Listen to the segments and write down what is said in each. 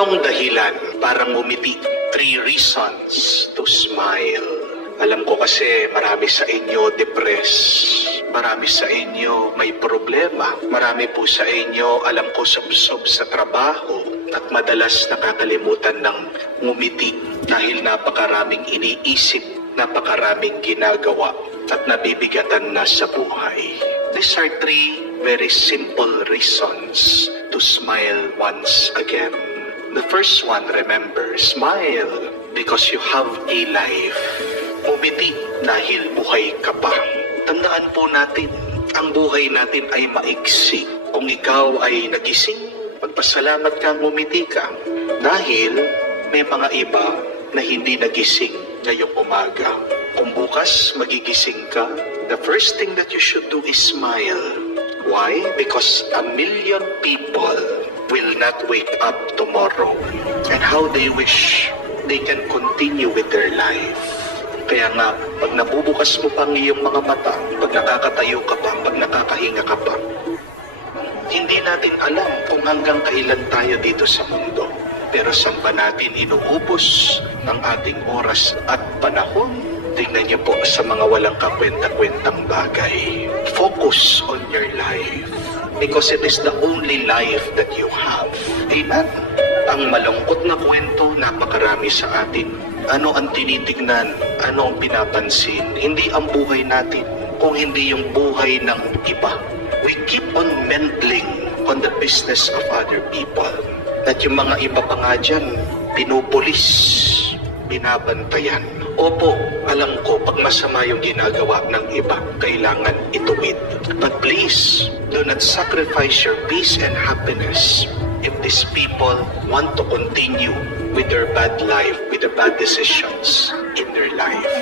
Anong dahilan para ngumiti? 3 reasons to smile. Alam ko kasi marami sa inyo depressed. Marami sa inyo may problema. Marami po sa inyo, alam ko, subsob sa trabaho. At madalas nakakalimutan ng ngumiti dahil napakaraming iniisip, napakaraming ginagawa at nabibigatan na sa buhay. These are 3 very simple reasons to smile once again. The first one, remember, smile because you have a life. Ngumiti dahil buhay ka pa. Tandaan po natin, ang buhay natin ay maiksi. Kung ikaw ay nagising, magpasalamat ka, ngumiti ka. Dahil may mga iba na hindi nagising ngayong umaga. Kung bukas magigising ka, the first thing that you should do is smile. Why? Because 1,000,000 people will not wake up tomorrow. And how they wish they can continue with their life. Kaya nga, pag nabubukas mo pang iyong mga mata, pag nakakatayo ka pa, pag nakakahinga ka pa, hindi natin alam kung hanggang kailan tayo dito sa mundo. Pero saan ba natin inuubos ang ating oras at panahon? Tingnan niyo po sa mga walang kakwenta-kwentang bagay. Focus on your life because it is the only life that you have. Amen? Ang malungkot na kwento, napakarami sa atin. Ano ang tinitignan? Ano ang pinapansin? Hindi ang buhay natin, kung hindi yung buhay ng iba. We keep on meddling on the business of other people. At yung mga iba pa nga dyan, pinupulis, binabantayan. Opo, alam ko, pag masama yung ginagawa ng iba, kailangan ituwid. But please, do not sacrifice your peace and happiness if these people want to continue with their bad life, with the bad decisions in their life.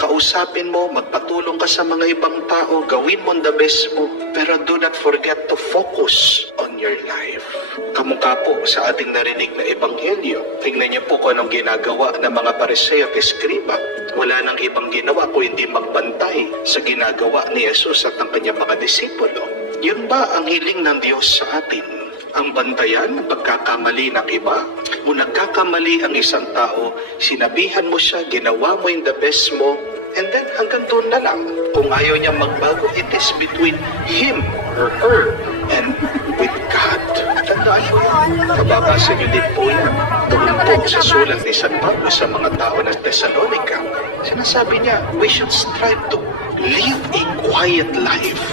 Kausapin mo, magpatulong ka sa mga ibang tao, gawin mo the best mo, pero do not forget to focus on your life. Kamukha po sa ating narinig na ebanghelyo. Tingnan niyo po kung anong ginagawa ng mga Pariseo at Eskriba. Wala nang ibang ginawa kung hindi magbantay sa ginagawa ni Jesus at ng kanyang mga disipulo. Yun ba ang hiling ng Diyos sa atin? Ang bantayan ng pagkakamali ng iba? Kung nagkakamali ang isang tao, sinabihan mo siya, ginawa mo yung the best mo, and then hanggang doon na lang. Kung ayaw niya magbago, it is between him or her and with God. Tandaan mo yan. Mababasa niyo din po yan. Tungkol po sa sulat ni San Pablo sa mga tao ng Thessalonica. Sinasabi niya, we should strive to live a quiet life,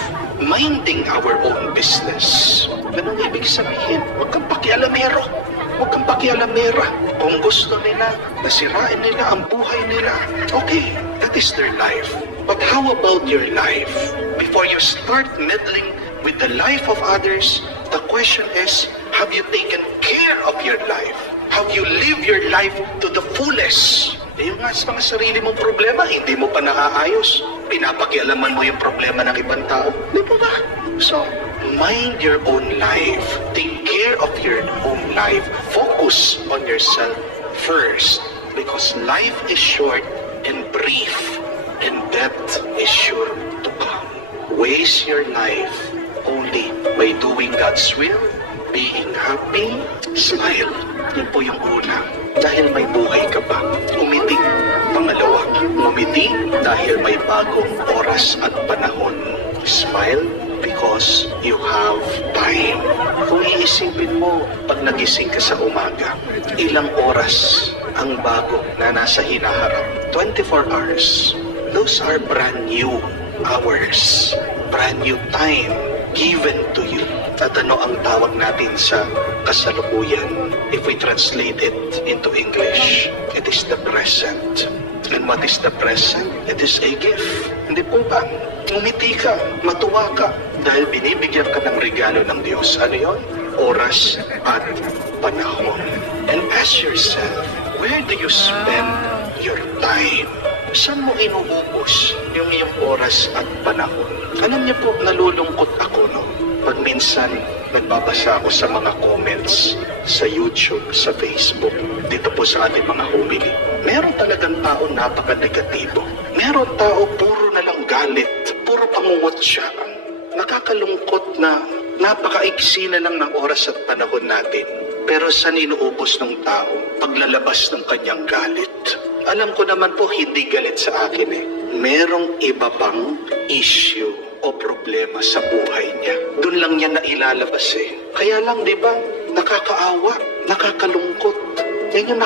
minding our own business. Anong ibig sabihin? Huwag kang pakialamero. Huwag kang pakialamera. Kung gusto nila, nasirain nila ang buhay nila, okay, that is their life. But how about your life? Before you start meddling with the life of others, the question is, have you taken care of your life? Have you lived your life to the fullest? Yung nga sa mga sarili mong problema, hindi mo pa naaayos. Pinapakialaman mo yung problema ng ibang tao. Di ba ba? So, mind your own life. Take care of your own life. Focus on yourself first. Because life is short and brief. And death is sure to come. Waste your life only by doing God's will, being happy, smile. Yun po yung una. Dahil may buhay ka pa. Umiti. Pangalawa, umiti dahil may bagong oras at panahon. Smile because you have time. Kung iisipin mo, pag nagising ka sa umaga, ilang oras ang bago na nasa hinaharap? 24 hours. Those are brand new hours. Brand new time given to you. At ano ang tawag natin sa kasalukuyan? If we translate it into English, it is the present. And what is the present? It is a gift. Hindi po ba? Umiti ka, matuwa ka, dahil binibigyan ka ng regalo ng Diyos. Ano yun? Oras at panahon. And ask yourself, where do you spend your time? Saan mo inuubos yung iyong oras at panahon? Alam niyo po, nalulungkot ako, no? Pag minsan, nagbabasa ako sa mga comments sa YouTube, sa Facebook, dito po sa ating mga homily. Meron talagang tao napaka-negatibo. Meron tao puro na lang galit, puro pangungotsa. Nakakalungkot na napaka-iksi na lang ng oras at panahon natin. Pero saan inuubos ng tao? Paglalabas ng kanyang galit. Alam ko naman po, hindi galit sa akin eh. Merong iba pang issue o problema sa buhay niya. Doon lang niya na ilalabas eh. Kaya lang, di ba, nakakaawa, nakakalungkot. Yan yung